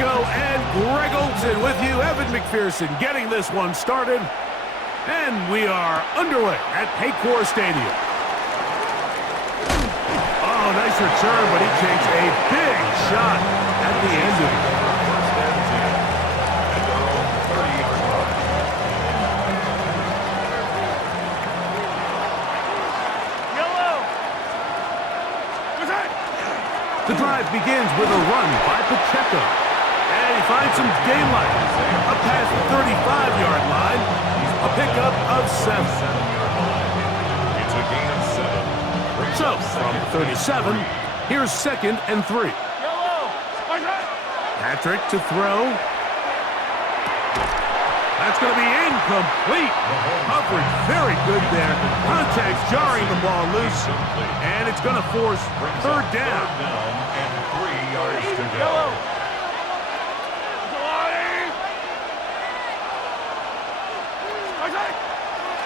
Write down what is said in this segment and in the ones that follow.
Pacheco and Greg Olson with you. Evan McPherson getting this one started. And we are underway at Paycor Stadium. Oh, nice return, but he takes a big shot at the end of it. The drive begins with a run by Pacheco. And he finds some daylight. Up past the 35-yard line. A pickup of 7. It's a gain of 7. So, from 37, here's 2nd and 3. Patrick to throw. That's going to be incomplete. Coverage very good there. Contact's jarring the ball loose. And it's going to force 3rd down. And 3 yards to go.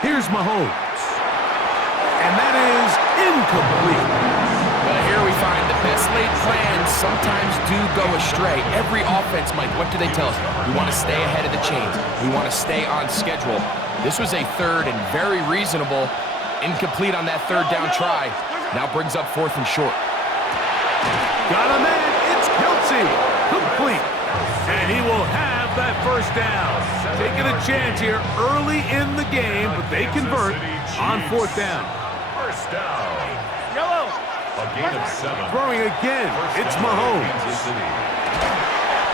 Here's Mahomes. And that is incomplete. Well, here we find the best laid plans sometimes do go astray. Every offense, Mike, what do they tell us? We want to stay ahead of the chains. We want to stay on schedule. This was a 3rd and very reasonable. Incomplete on that 3rd down try. Now brings up 4th and short. Got a man. It's Kelsey. Complete. And he will have that 1st down. Taking a chance here early in the game, but they convert on 4th down. 1st down. A gain of 7. Throwing again. It's Mahomes.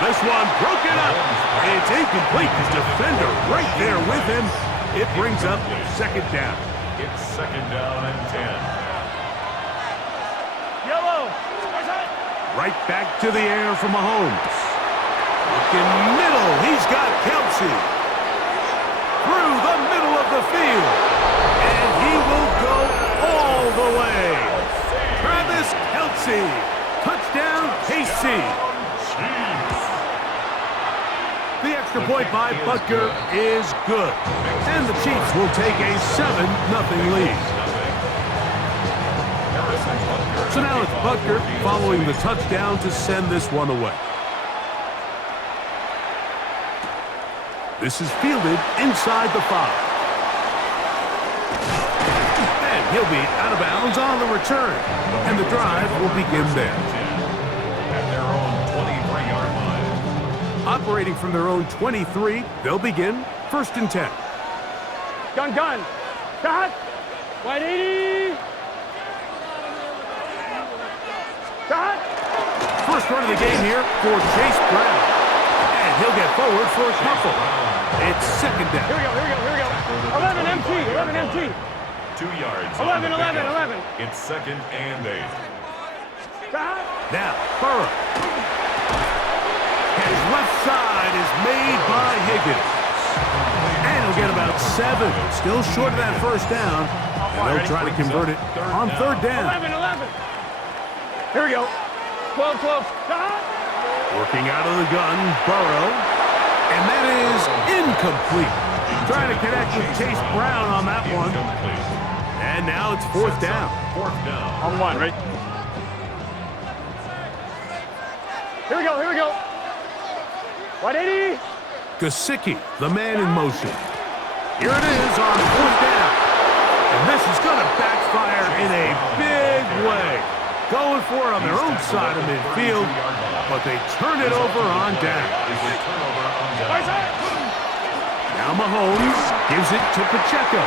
This one broken up. It's incomplete. His defender right there with him. It brings up 2nd down. It's 2nd down and 10. Right back to the air for Mahomes. Looking middle. He's got Kelsey. Through the middle of the field. And he will go all the way. Travis Kelsey. Touchdown, KC. The extra point by Butker is good. And the Chiefs will take a 7-0 lead. So now it's Butker following the touchdown to send this one away. This is fielded inside the 5. And he'll be out of bounds on the return. And the drive will begin there. At their own 23-yard line. Operating from their own 23, they'll begin 1st and 10. Gun. Cut. 180. Cut. First run of the game here for Chase Brown. And he'll get forward for a couple. It's 2nd down. Here we go. 11 MT. 2 yards. 11. It's 2nd and 8. Cut. Now, Burrow. His left side is made by Higgins. And he'll get about 7. Still short of that 1st down. And they'll try to convert it on 3rd down. 11. Here we go. 12. Cut. Working out of the gun, Burrow. And that is incomplete. Trying to connect with Chase Brown on that one. And now it's 4th down. 4th down. On 1, right? Here we go. 180. Gesicki, the man in motion. Here it is on 4th down. And this is going to backfire in a big way. Going for it on their own side of midfield, but they turn it over on down. Now Mahomes gives it to Pacheco.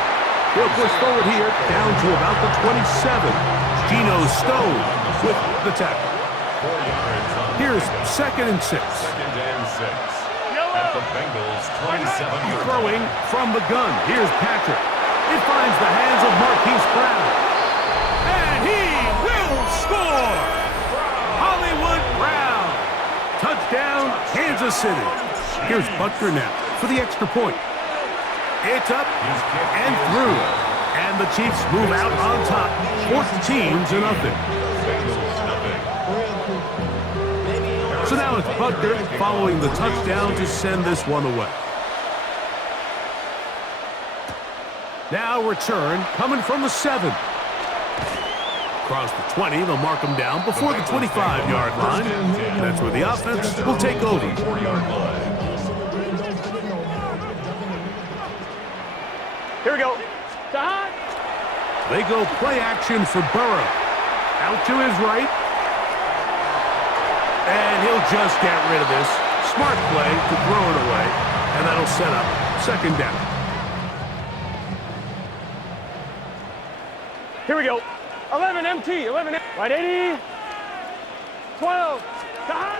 He'll push forward here down to about the 27. Geno Stone with the tackle. Here's 2nd and 6. 2nd and 6. At the Bengals' 27-yard line. Throwing from the gun. Here's Patrick. It finds the hands of Marquise Brown. And he will score! Hollywood Brown. Touchdown, Kansas City. Here's Butker now for the extra point. It's up and through. And the Chiefs move out on top. 14-0. So now it's Butker following the touchdown to send this one away. Now return coming from the 7. Across the 20, they'll mark them down before the 25-yard line. That's where the offense will take over. 4-yard line. Here we go. Stop. They go play action for Burrow. Out to his right. And he'll just get rid of this. Smart play to throw it away. And that'll set up second down. Here we go. 11 MT. 11 MT. Right 80. 12. Stop.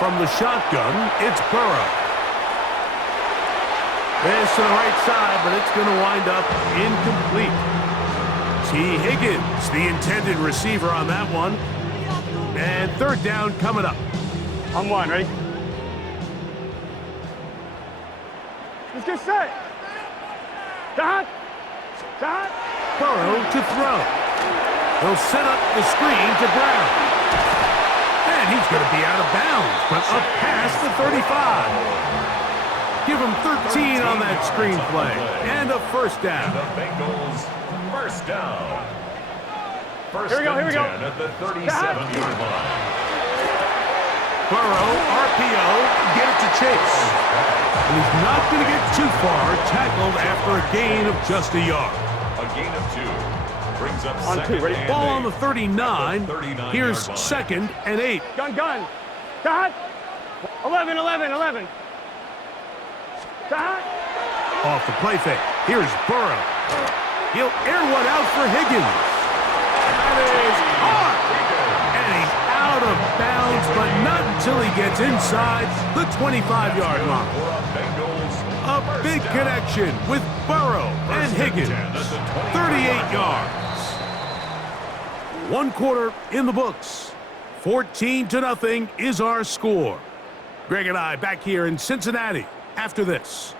From the shotgun, it's Burrow. This to the right side, but it's going to wind up incomplete. T. Higgins, the intended receiver on that one. And third down coming up. On one. Ready? Let's get set. Stop. Stop. Burrow to throw. He'll set up the screen to Brown. And he's going to be out of bounds, but up past the 35. Give him 13 on that screenplay. And a first down. The Bengals first down. First Here we go. At the 37-yard line. Burrow, RPO, get it to Chase. And he's not going to get too far, tackled after a gain of just a yard. A gain of 2. Brings up On second 2, ready? and Ball 8. on the 39. 39-yard Here's line. second and 8. Gun. Stop. 11. Stop. Off the play fake. Here's Burrow. He'll air one out for Higgins. That is hard. And he's out of bounds, but not until he gets inside the 25-yard line. A big connection with Burrow and Higgins. 38 yards. 1 quarter in the books. 14-0 is our score. Greg and I back here in Cincinnati after this.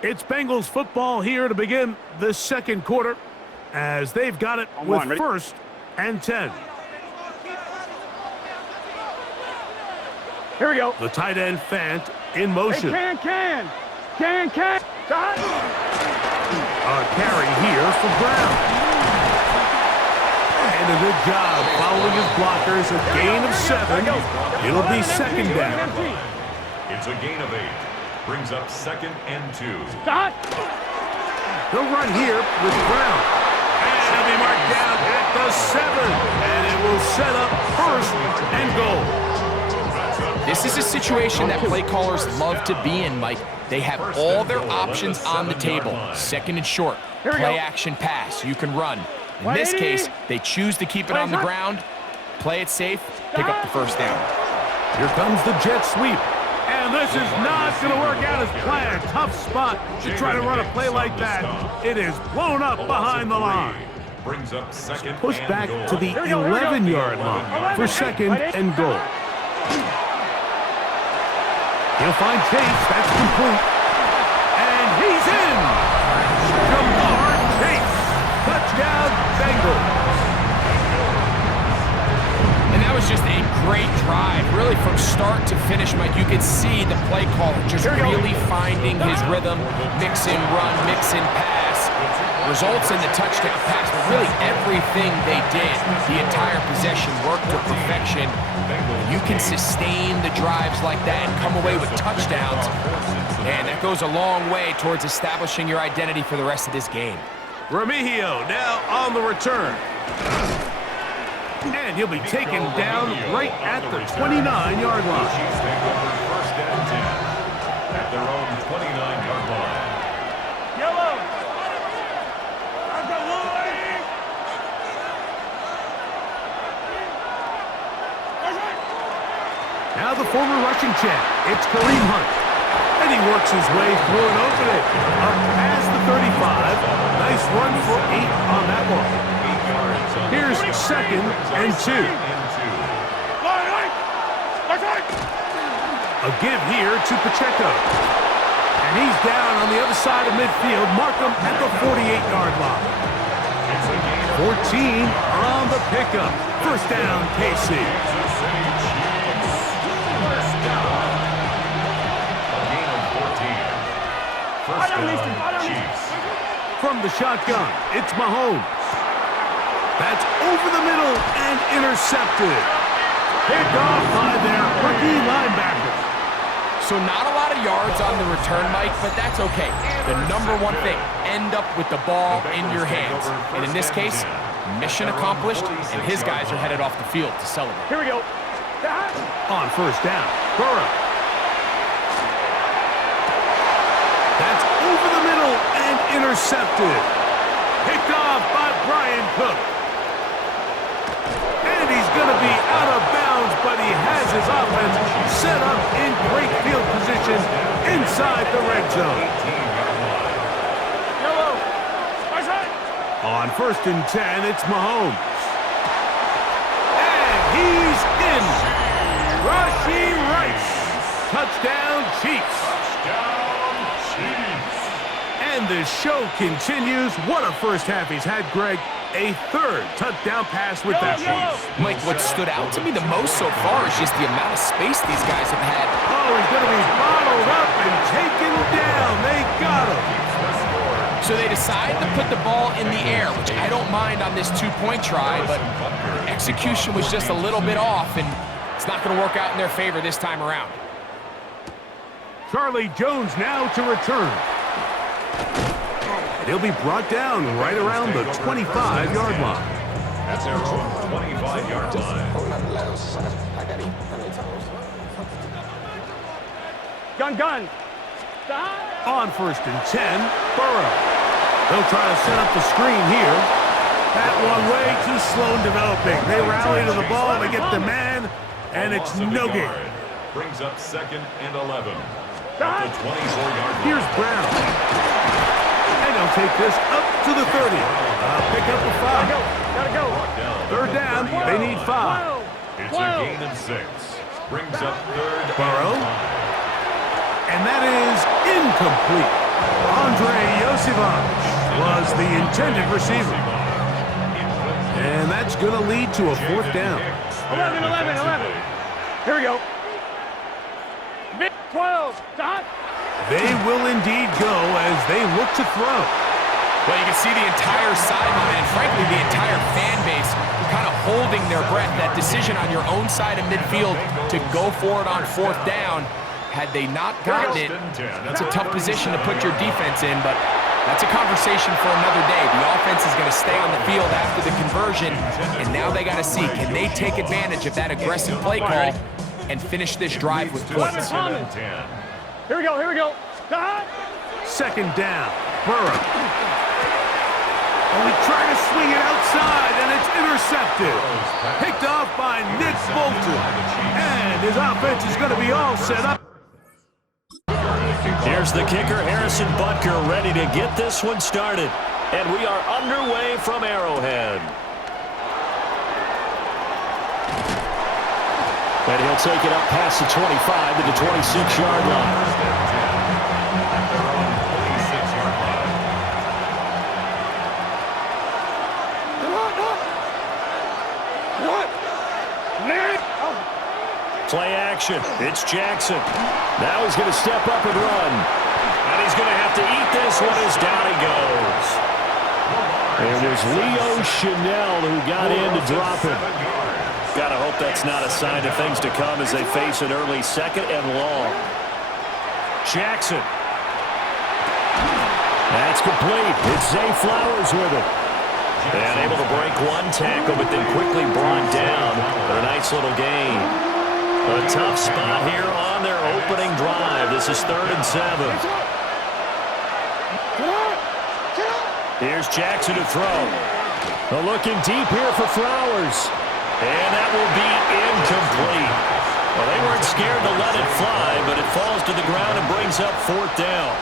It's Bengals football here to begin the second quarter as they've got it with first and 10. Here we go. The tight end Fant in motion. Hey, can. Stop. A carry here for Brown. And a good job following his blockers. A gain of 7. It'll be second down. It's a gain of 8. Brings up second and 2. Stop. He'll run here with Brown. And he'll be marked down at the 7. And it will set up first and goal. This is a situation that play callers love to be in, Mike. They have all their options on the table. Second and short, play action pass, you can run. In this case, they choose to keep it on the ground, play it safe, pick up the first down. Here comes the jet sweep. And this is not going to work out as planned. Tough spot to try to run a play like that. It is blown up behind the line. Brings up second Pushed and back goal. to the 11-yard line for second and goal. He'll find Chase. That's complete. And he's in. Jamar Chase. Touchdown, Bengals. And that was just a great drive. Really, from start to finish, Mike, you could see the play caller just really finding his rhythm. Mix and run, mix and pass. Results in the touchdown pass, but really everything they did, the entire possession worked to perfection. You can sustain the drives like that and come away with touchdowns, and that goes a long way towards establishing your identity for the rest of this game. Remigio now on the return. And he'll be taken down right at the 29-yard line. First and 10 at their own 29-yard line. Yellow. Now the former rushing champ, it's Kareem Hunt. And he works his way through an opening. Up past the 35. Nice run for 8 on that one. Here's second and 2. A give here to Pacheco. And he's down on the other side of midfield. Mark him at the 48-yard line. 14 on the pickup. First down, KC. From the shotgun, it's Mahomes. That's over the middle and intercepted. Picked off by their rookie linebacker. So not a lot of yards on the return, Mike, but that's okay. The number one thing, end up with the ball in your hands. And in this case, mission accomplished, and his guys are headed off the field to celebrate. Here we go. On first down, Burrow. That's over the middle and intercepted. Picked off by Brian Cook. And he's going to be out of bounds, but he has his offense set up in great field position inside the red zone. Yellow. On first and 10, it's Mahomes. And he's in. Rashee Rice. Touchdown, Chiefs. And the show continues. What a first half he's had, Greg. A third touchdown pass with that one. Mike, what stood out to me the most so far is just the amount of space these guys have had. Oh, he's going to be bottled up and taken down. They got him. So they decide to put the ball in the air, which I don't mind on this two-point try, but execution was just a little bit off, and it's not going to work out in their favor this time around. Charlie Jones now to return. And he'll be brought down right around the 25-yard line. That's their own 25-yard line. Gun. On first and 10, Burrow. They'll try to set up the screen here. That one way too slow in developing. They rally to the ball, they get the man, and it's no gain. Brings up 2nd and 11. At the 24-yard line. Here's Brown. And they'll take this up to the 30. Pick up a 5. Gotta go. Third down, they need 5. It's a gain of 6. Brings up 3rd Burrow. and 5. And that is incomplete. Andre Yosivach was the intended receiver. And that's going to lead to a 4th down. 11. Here we go. 12. Dot. They will indeed go as they look to throw. Well, you can see the entire sideline and, frankly, the entire fan base kind of holding their breath. That decision on your own side of midfield to go for it on 4th down, had they not gotten it, that's a tough position to put your defense in, but that's a conversation for another day. The offense is going to stay on the field after the conversion, and now they got to see, can they take advantage of that aggressive play call and finish this drive with points? Here we go. Dot. 2nd down, Burrow. And we try to swing it outside, and it's intercepted. Picked off by Nick Bolton. And his offense is going to be all set up. Here's the kicker, Harrison Butker, ready to get this one started. And we are underway from Arrowhead. And he'll take it up past the 25 to the 26-yard line. Play action. It's Jackson. Now he's going to step up and run. And he's going to have to eat this one as down he goes. It was Leo Chanel who got in to drop him. Gotta hope that's not a sign of things to come as they face an early 2nd and long. Jackson. That's complete. It's Zay Flowers with it. And able to break one tackle, but then quickly brought down. But a nice little gain. A tough spot here on their opening drive. This is 3rd and 7. Here's Jackson to throw. Looking deep here for Flowers. And that will be incomplete. Well, they weren't scared to let it fly, but it falls to the ground and brings up 4th down.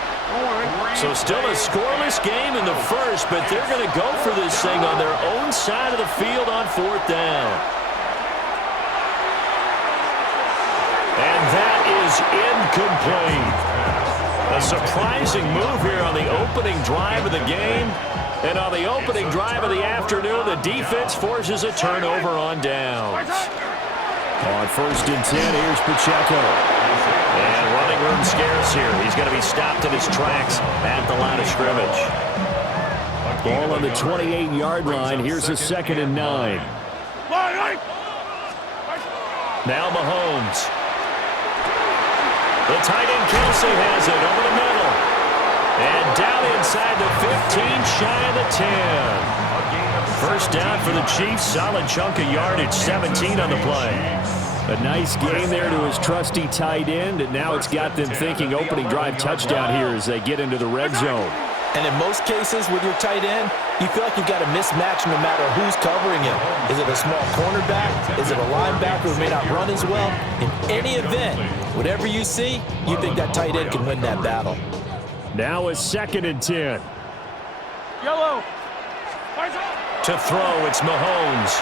So still a scoreless game in the first, but they're going to go for this thing on their own side of the field on 4th down. And that is incomplete. A surprising move here on the opening drive of the game. And on the opening drive of the afternoon, the defense forces a turnover on downs. On 1st and 10, here's Pacheco. And running room scarce here. He's going to be stopped in his tracks at the line of scrimmage. Ball on the 28-yard line. Here's a 2nd and 9. Now Mahomes. The tight end Kelsey has it over the middle. And down inside the 15, shy of the 10. First down for the Chiefs. Solid chunk of yardage, 17 on the play. A nice gain there to his trusty tight end, and now it's got them thinking opening drive touchdown here as they get into the red zone. And in most cases with your tight end, you feel like you've got a mismatch no matter who's covering him. Is it a small cornerback? Is it a linebacker who may not run as well? In any event, whatever you see, you think that tight end can win that battle. Now a 2nd and 10. Yellow. To throw, it's Mahomes.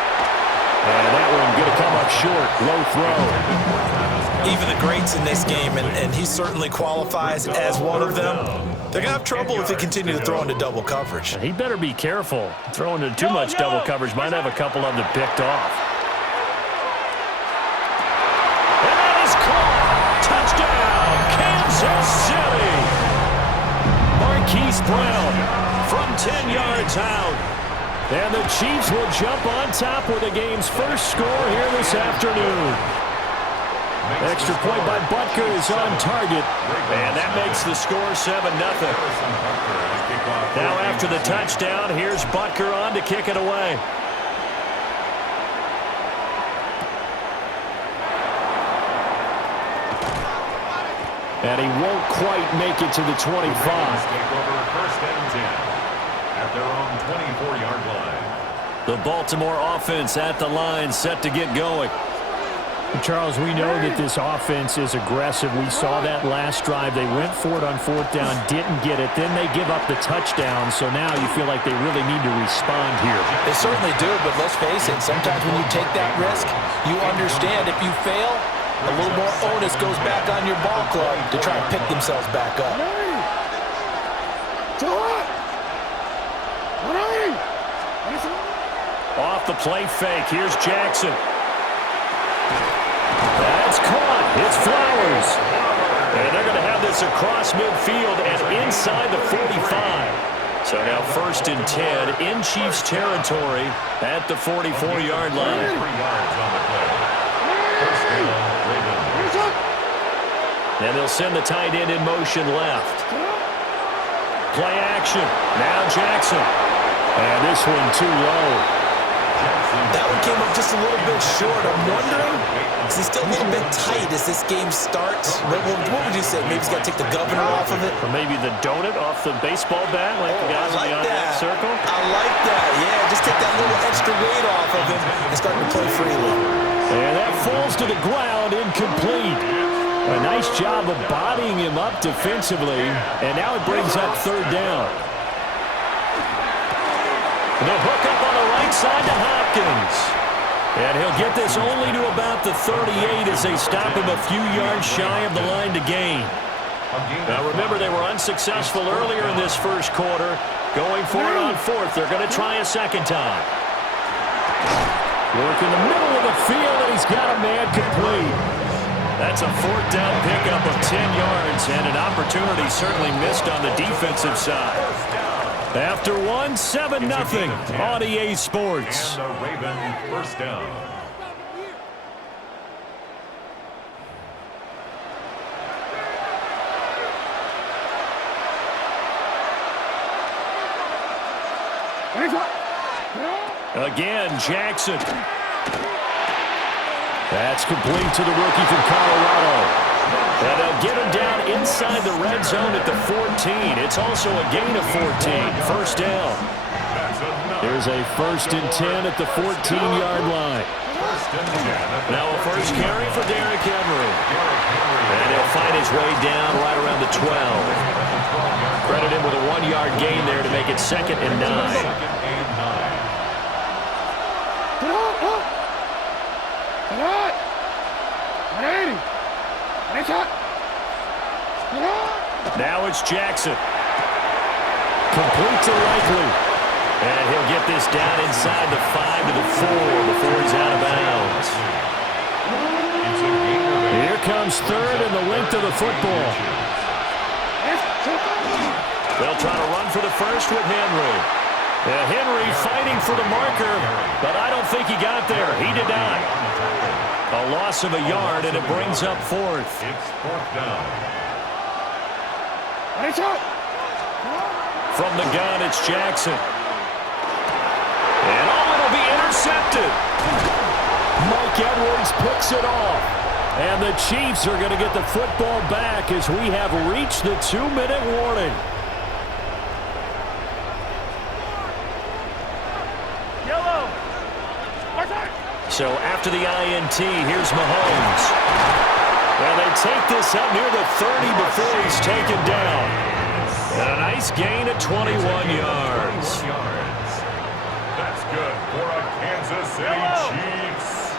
And that one going to come up short. Low throw. Even the greats in this game, and he certainly qualifies as one of them, they're going to have trouble if they continue to throw into double coverage. He better be careful. Throwing into too much double coverage might have a couple of them picked off. And that is caught. Touchdown, Kansas City. Marquise Brown from 10 yards out. And the Chiefs will jump on top with the game's first score here this afternoon. Extra point by Butker is on target. And that makes the score 7-0. Now after the touchdown, here's Butker on to kick it away. And he won't quite make it to the 25. First and 10 at their own 24-yard line. The Baltimore offense at the line, set to get going. Charles, we know that this offense is aggressive. We saw that last drive. They went for it on 4th down, didn't get it. Then they give up the touchdown, so now you feel like they really need to respond here. They certainly do, but let's face it, sometimes when you take that risk, you understand if you fail, a little more onus goes back on your ball club to try and pick themselves back up. Off the play fake, here's Jackson. That's caught. It's Flowers. And they're going to have this across midfield and inside the 45. So now 1st and 10 in Chiefs territory at the 44-yard line. 3 yards on the play. First down, Ravens. And they'll send the tight end in motion left. Play action. Now Jackson. And this one too low. That one came up just a little bit short. I'm wondering, is he still a little bit tight as this game starts? What would you say? Maybe he's got to take the governor off of it? Or maybe the donut off the baseball bat like the guys in the automatic circle? I like that. Yeah, just take that little extra weight off of him and start to play freely. And that falls to the ground, incomplete. A nice job of bodying him up defensively. And now it brings up 3rd down. The hook up on the right side to Hopkins. And he'll get this only to about the 38 as they stop him a few yards shy of the line to gain. Now remember, they were unsuccessful earlier in this first quarter. Going for it on 4th. They're going to try a 2nd time. Work in the middle of the field, and he's got a man complete. That's a 4th down pickup of 10 yards, and an opportunity certainly missed on the defensive side. After 7-0 on EA Sports. And the Raven first down. Again, Jackson. That's complete to the rookie from Colorado. And they'll get him down inside the red zone at the 14. It's also a gain of 14. First down. Here's a 1st and 10 at the 14-yard line. Now a first carry for Derrick Henry. And he'll find his way down right around the 12. Credit him with a 1-yard gain there to make it 2nd and 9. Now it's Jackson. Complete to Likely. And he'll get this down inside the 5 to the 4 before he's out of bounds. Here comes 3rd and the length of the football. They'll try to run for the first with Henry. Henry fighting for the marker, but I don't think he got there. He did not. A loss of a yard, and it brings up fourth. It's fourth down. From the gun, it's Jackson. And it'll be intercepted. Mike Edwards picks it off. And the Chiefs are going to get the football back as we have reached the 2-minute warning. So after the INT, here's Mahomes. And they take this up near the 30 before he's taken down. And a nice gain of 21 yards. That's good for a Kansas City Chiefs.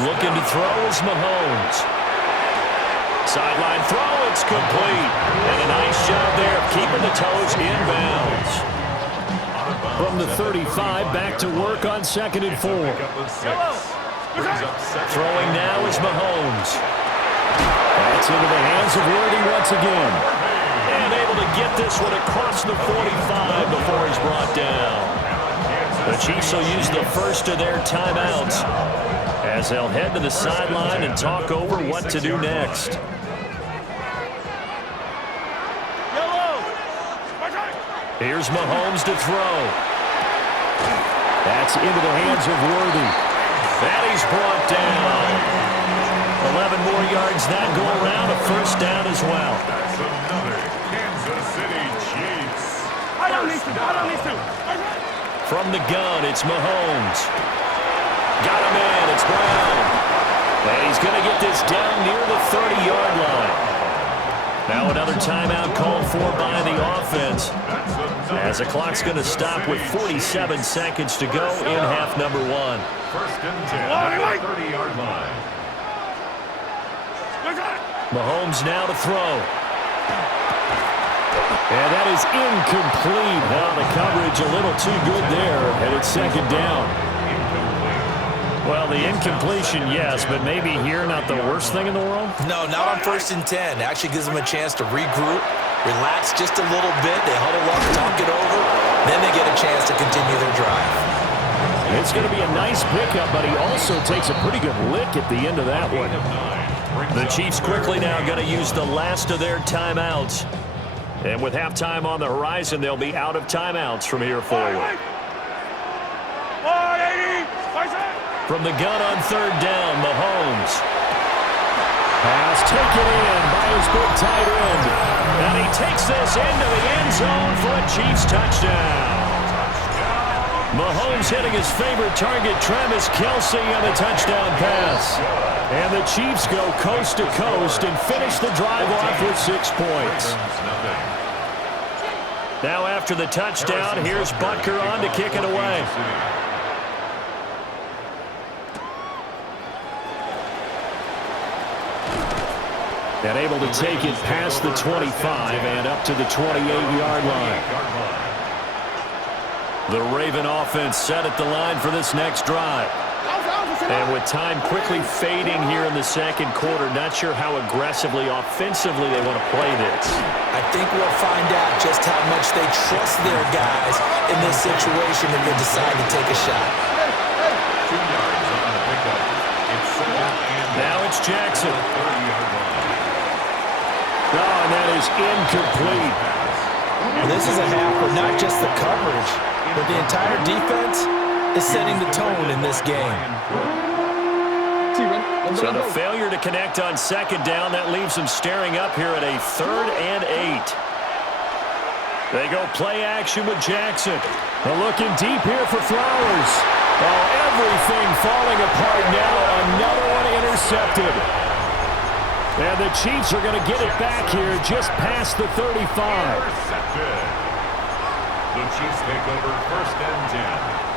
Looking to throw is Mahomes. Sideline throw, it's complete. And a nice job there of keeping the toes inbounds. From the 35, back to work on 2nd and 4. Throwing now is Mahomes. That's into the hands of Worthy once again. And able to get this one across the 45 before he's brought down. The Chiefs will use the first of their timeouts as they'll head to the sideline and talk over what to do next. Here's Mahomes to throw. That's into the hands of Worthy. And he's brought down. 11 more yards that go around, a first down as well. That's another Kansas City Chiefs. From the gun, it's Mahomes. Got him in, it's Brown. And he's going to get this down near the 30-yard line. Now another timeout called for by the offense, as the clock's going to stop with 47 seconds to go in half number 1. First and 10 at the 30-yard line. Mahomes now to throw. And that is incomplete. Well, the coverage a little too good there, and it's 2nd down. Well, the incompletion, yes, but maybe here not the worst thing in the world? No, not on 1st and 10. Actually gives them a chance to regroup, relax just a little bit. They huddle up, talk it over. Then they get a chance to continue their drive. It's going to be a nice pickup, but he also takes a pretty good lick at the end of that one. The Chiefs quickly now going to use the last of their timeouts. And with halftime on the horizon, they'll be out of timeouts from here forward. From the gun on 3rd down, Mahomes. Pass taken in by his big tight end. And he takes this into the end zone for a Chiefs touchdown. Mahomes hitting his favorite target, Travis Kelce, on the touchdown pass. And the Chiefs go coast to coast and finish the drive off with 6 points. Now after the touchdown, here's Butker on to kick it away. And able to take it past the 25 and up to the 28-yard line. The Raven offense set at the line for this next drive. And with time quickly fading here in the 2nd quarter, not sure how aggressively, offensively they want to play this. I think we'll find out just how much they trust their guys in this situation if they decide to take a shot. 2 yards on the pickup. It's 7 and now it's Jackson. 30-yard line. Oh, and that is incomplete. This is a half where not just the coverage, but the entire defense is setting the tone in this game. So the failure to connect on 2nd down, that leaves them staring up here at a 3rd and 8. They go play action with Jackson. They're looking deep here for Flowers. Oh, everything falling apart now. Another one intercepted. And the Chiefs are going to get it back here just past the 35. Intercepted. The Chiefs take over 1st and 10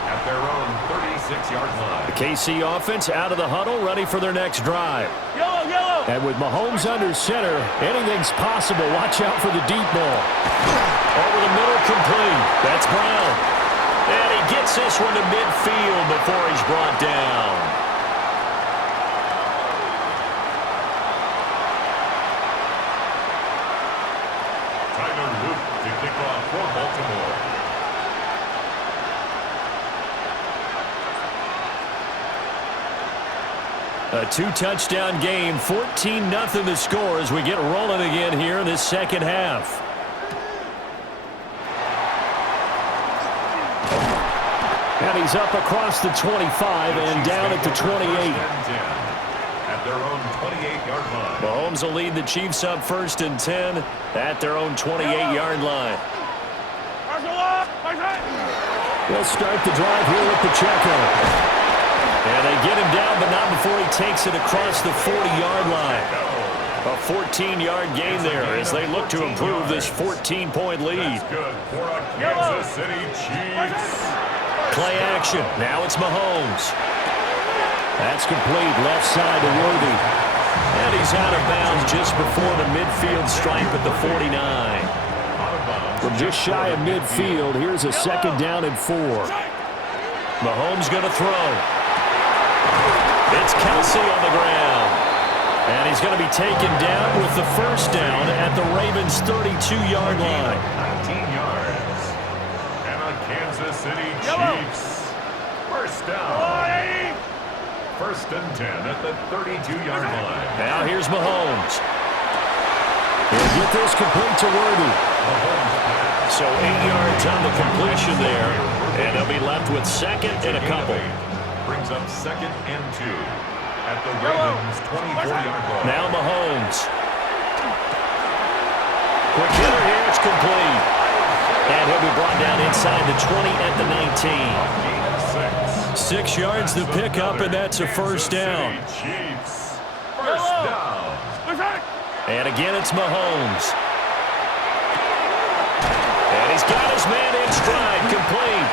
at their own 36-yard line. The KC offense out of the huddle, ready for their next drive. Yellow. And with Mahomes under center, anything's possible. Watch out for the deep ball. Over the middle, complete. That's Brown. And he gets this one to midfield before he's brought down. A two-touchdown game, 14-0 the score as we get rolling again here in this second half. And he's up across the 25 and down at the 28. At their own 28-yard line. Mahomes will lead the Chiefs up 1st and 10 at their own 28-yard line. They'll start the drive here with Pacheco. And they get him down, but not before he takes it across the 40-yard line. A 14-yard gain there as they look to improve this 14-point lead. That's good for a Kansas City Chiefs. Play action. Now it's Mahomes. That's complete. Left side to Worthy. And he's out of bounds just before the midfield stripe at the 49. From just shy of midfield, here's a 2nd down and 4. Mahomes going to throw. It's Kelsey on the ground. And he's going to be taken down with the 1st down at the Ravens' 32-yard line. 19 yards. And a Kansas City Chiefs. 1st down. 1st and 10 at the 32-yard line. Now here's Mahomes. He'll get this complete to Worthy. So 8 yards on the completion there. And they'll be left with 2nd and a couple. Brings up 2nd and 2 at the Ravens' 24-yard line. Now Mahomes. Quick hitter here. It's complete. And he'll be brought down inside the 20 at the 19. 6 yards the pickup, and that's a 1st down. Chiefs. 1st down. And again, it's Mahomes. And he's got his man in stride. Complete.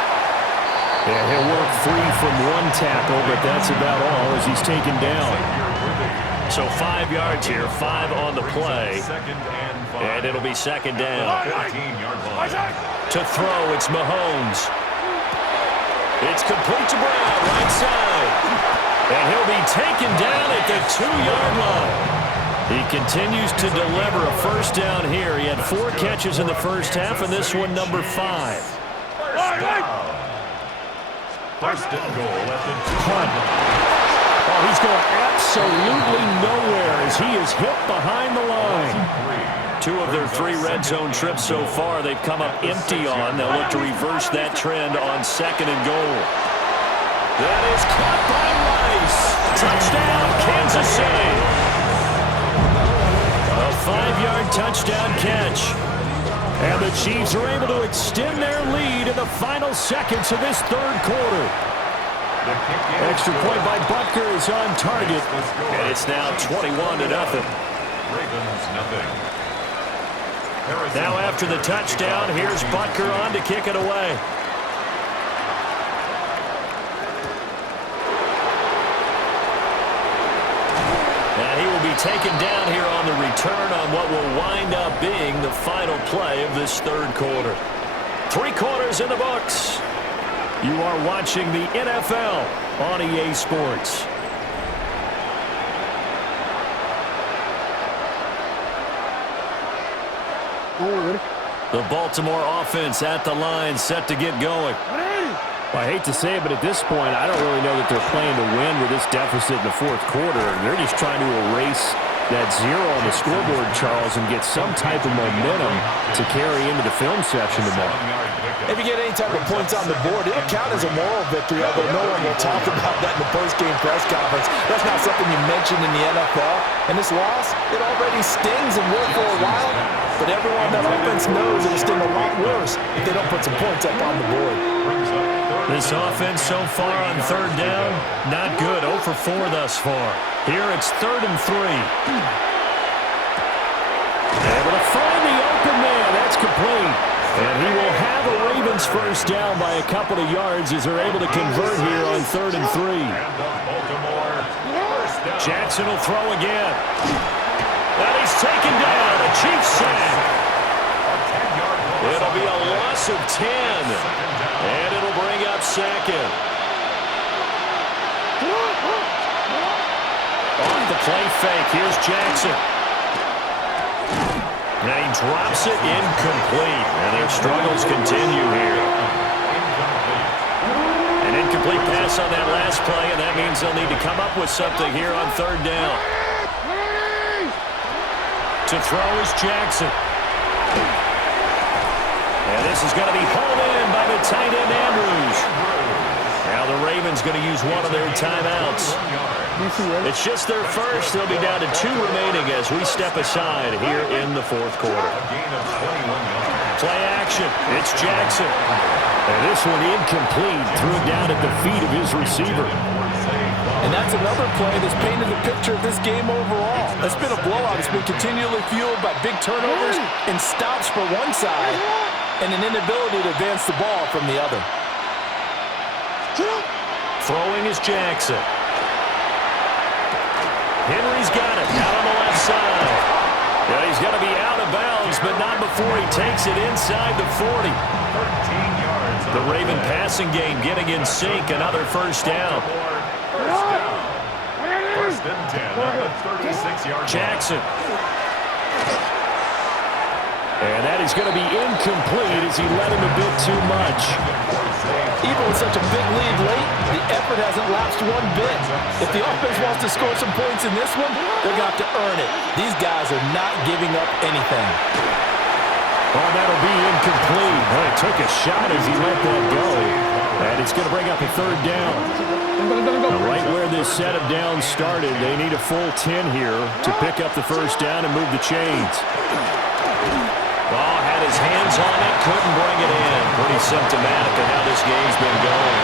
Yeah, he'll work free from 1 tackle, but that's about all as he's taken down. So 5 yards here, 5 on the play. And it'll be 2nd down. 14-yard line. To throw, it's Mahomes. It's complete to Brown, right side. And he'll be taken down at the 2-yard line. He continues to deliver a 1st down here. He had 4 catches in the 1st half, and this one number 5. 1st and goal at the 2-yard line. Oh, he's going absolutely nowhere as he is hit behind the line. 2 of their 3 red zone trips so far they've come up empty on. They'll look to reverse that trend on 2nd and goal. That is caught by Rice. Touchdown, Kansas City. A 5-yard touchdown catch. And the Chiefs are able to extend their lead in the final seconds of this 3rd quarter. Extra point by Butker is on target. And it's now 21-0. Ravens nothing. Now after the touchdown, here's Butker on to kick it away. And he will be taken down here on the return on what will wind up being the final play of this 3rd quarter. 3 quarters in the books. You are watching the NFL on EA Sports. The Baltimore offense at the line, set to get going. Well, I hate to say it, but at this point, I don't really know that they're playing to win with this deficit in the 4th quarter. They're just trying to erase that 0 on the scoreboard, Charles, and get some type of momentum to carry into the film section tomorrow. If you get any type of points on the board, it'll count as a moral victory, although no one will talk about that in the post-game press conference. That's not something you mention in the NFL. And this loss, it already stings and will for a while, but everyone on that offense knows it'll sting a lot worse if they don't put some points up on the board. This offense so far on 3rd down, not good. 0 for 4 thus far. Here it's 3rd and 3. Able to find the open man. That's complete. And he will have a Ravens 1st down by a couple of yards as they're able to convert here on 3rd and 3. Jackson will throw again. And he's taken down. A Chiefs sack. It'll be a loss of 10. And it'll bring up 2nd. Off the play fake. Here's Jackson. And he drops it incomplete. And their struggles continue here. An incomplete pass on that last play, and that means they'll need to come up with something here on third down. To throw is Jackson. And this is going to be hauled in by the tight end, Andrews. Now the Ravens going to use one of their timeouts. It's just their first. They'll be down to 2 remaining as we step aside here in the fourth quarter. Play action. It's Jackson. And this one incomplete. Threw it down at the feet of his receiver. And that's another play that's painted the picture of this game overall. It's been a blowout. It's been continually fueled by big turnovers and stops for one side and an inability to advance the ball from the other. Throwing is Jackson. Henry's got it out on the left side. Yeah, he's going to be out of bounds, but not before he takes it inside the 40. 13 yards. The Raven passing game getting in sync. Another first down. First and 10 at the 36-yard line. Jackson. And that is going to be incomplete as he led him a bit too much. Even with such a big lead late, the effort hasn't lapsed one bit. If the offense wants to score some points in this one, they're going to have to earn it. These guys are not giving up anything. Oh, that'll be incomplete. Well, he took a shot as he let that go. And it's going to bring up a third down. Now, right where this set of downs started, they need a full 10 here to pick up the first down and move the chains. Oh, had his hands on it, couldn't bring it in. Pretty symptomatic of how this game's been going.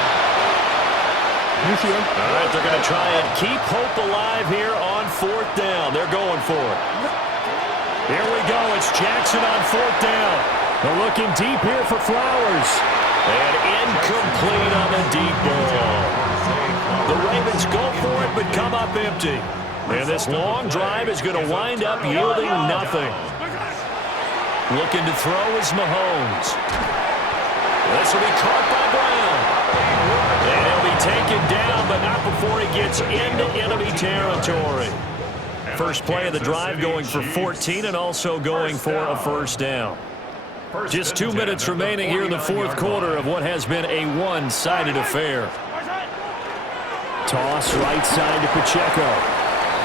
All right, they're going to try and keep hope alive here on fourth down. They're going for it. Here we go. It's Jackson on fourth down. They're looking deep here for Flowers. And incomplete on the deep ball. The Ravens go for it, but come up empty. And this long drive is going to wind up yielding nothing. Looking to throw is Mahomes. This will be caught by Brown. And he'll be taken down, but not before he gets into enemy territory. First play of the drive going for 14 and also going for a first down. Just 2 minutes remaining here in the fourth quarter of what has been a one-sided affair. Toss right side to Pacheco.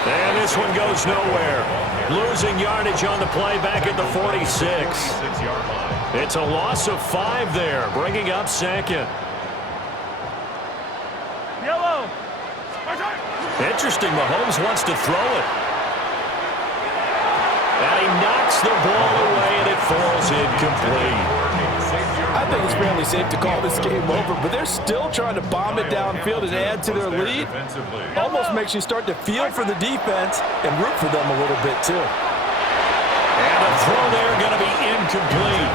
And this one goes nowhere. Losing yardage on the play back at the 46. It's a loss of 5 there, bringing up second. Yellow. Interesting, Mahomes wants to throw it. And he knocks the ball away, and it falls incomplete. I think it's fairly safe to call this game over, but they're still trying to bomb it downfield and add to their lead. Almost makes you start to feel for the defense and root for them a little bit, too. And a throw there going to be incomplete.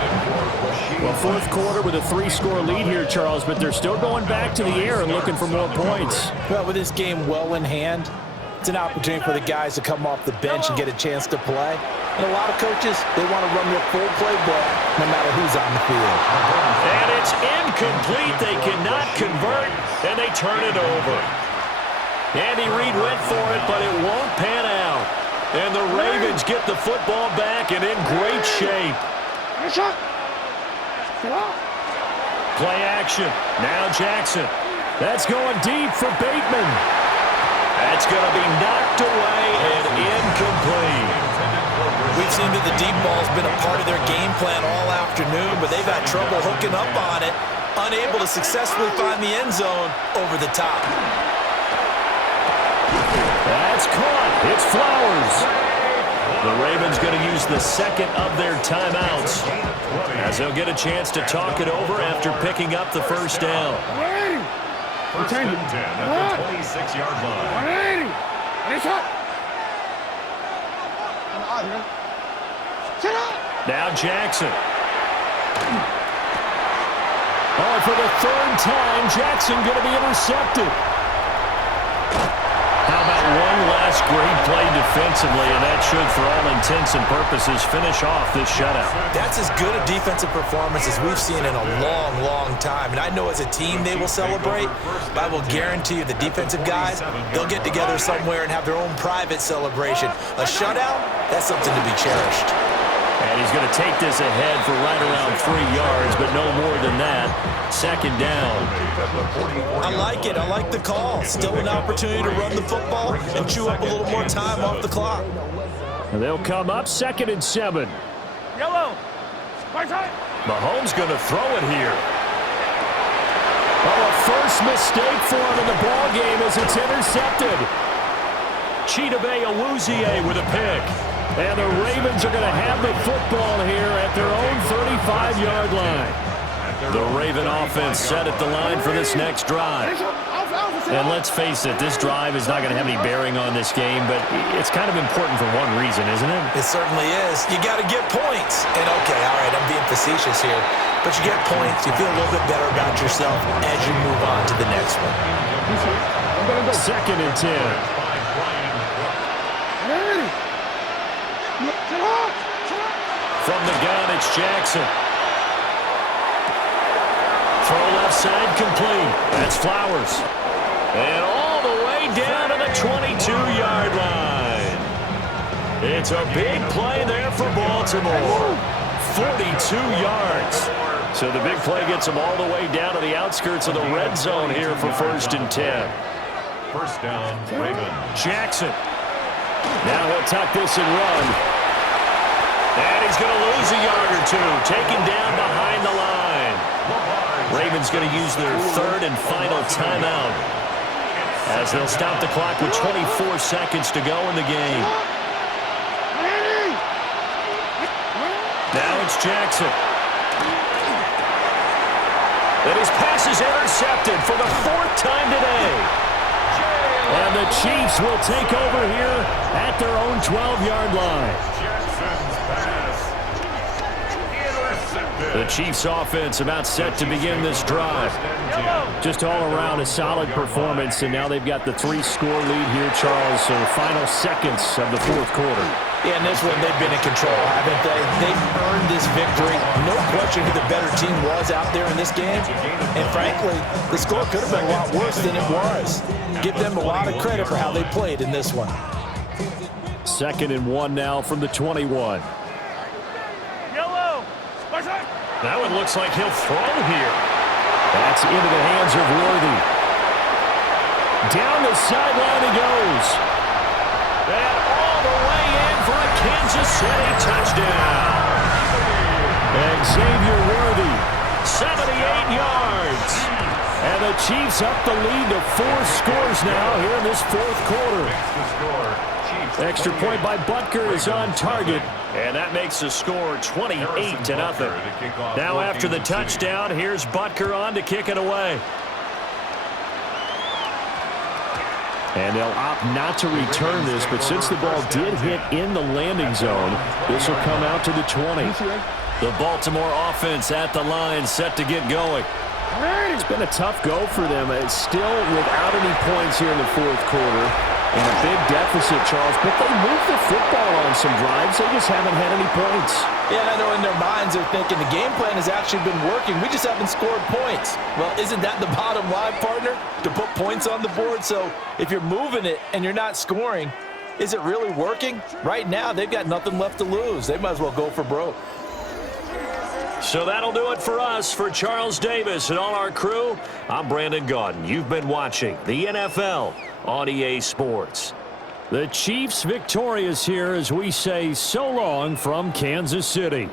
Well, fourth quarter with a 3-score lead here, Charles, but they're still going back to the air and looking for more points. Well, with this game well in hand, it's an opportunity for the guys to come off the bench and get a chance to play. And a lot of coaches, they want to run their full playbook no matter who's on the field. And it's incomplete. They cannot convert, and they turn it over. Andy Reid went for it, but it won't pan out. And the Ravens get the football back and in great shape. Play action. Now Jackson. That's going deep for Bateman. That's going to be knocked away and incomplete. We've seen that the deep ball's been a part of their game plan all afternoon, but they've had trouble hooking up on it, unable to successfully find the end zone over the top. That's caught. It's Flowers. The Ravens going to use the second of their timeouts as they'll get a chance to talk it over after picking up the first down. First and 10 at the 26-yard line. Now Jackson. Oh, for the third time, Jackson going to be intercepted. How about one last great play defensively, and that should, for all intents and purposes, finish off this shutout. That's as good a defensive performance as we've seen in a long, long time. And I know as a team they will celebrate, but I will guarantee you the defensive guys, they'll get together somewhere and have their own private celebration. A shutout, that's something to be cherished. And he's going to take this ahead for right around 3 yards, but no more than that. Second down. I like it. I like the call. Still an opportunity to run the football and chew up a little more time off the clock. And they'll come up 2nd and 7. Yellow. Right side. Mahomes going to throw it here. Oh, a first mistake for him in the ball game as it's intercepted. Chidobe Awuzie with a pick. And the Ravens are going to have the football here at their own 35-yard line. The Raven offense set at the line for this next drive. And let's face it, this drive is not going to have any bearing on this game, but it's kind of important for one reason, isn't it? It certainly is. You got to get points. And okay, all right, I'm being facetious here, but you get points, you feel a little bit better about yourself as you move on to the next one. 2nd and 10. From the gun, it's Jackson. Throw left side complete. That's Flowers. And all the way down to the 22-yard line. It's a big play there for Baltimore. 42 yards. So the big play gets them all the way down to the outskirts of the red zone here for 1st and 10. First down, Raven. Jackson. Now he'll tuck this and run. And he's going to lose a yard or two. Taken down behind the line. Ravens going to use their 3rd and final timeout as they'll stop the clock with 24 seconds to go in the game. Now it's Jackson. And his pass is intercepted for the 4th time today. And the Chiefs will take over here at their own 12-yard line. The Chiefs offense about set to begin this drive. Just all around a solid performance, and now they've got the 3-score lead here, Charles. So final seconds of the 4th quarter. Yeah, in this one, they've been in control, haven't they? They've earned this victory. No question who the better team was out there in this game. And frankly, the score could have been a lot worse than it was. Give them a lot of credit for how they played in this one. 2nd and 1 now from the 21. That one looks like he'll throw here. That's into the hands of Worthy. Down the sideline he goes. And all the way in for a Kansas City touchdown. And Xavier Worthy, 78 yards. And the Chiefs up the lead to 4 scores now here in this 4th quarter. Extra point by Butker is on target. And that makes the score 28-0. Now after the touchdown, here's Butker on to kick it away. And they'll opt not to return this, but since the ball did hit in the landing zone, this will come out to the 20. The Baltimore offense at the line, set to get going. It's been a tough go for them. It's still without any points here in the 4th quarter. And a big deficit, Charles, but they moved the football on some drives. They just haven't had any points. Yeah, I know in their minds they're thinking the game plan has actually been working. We just haven't scored points. Well, isn't that the bottom line, partner? To put points on the board? So if you're moving it and you're not scoring, is it really working? Right now, they've got nothing left to lose. They might as well go for broke. So that'll do it for us. For Charles Davis and all our crew, I'm Brandon Gaudin. You've been watching the NFL on EA Sports. The Chiefs victorious here as we say so long from Kansas City.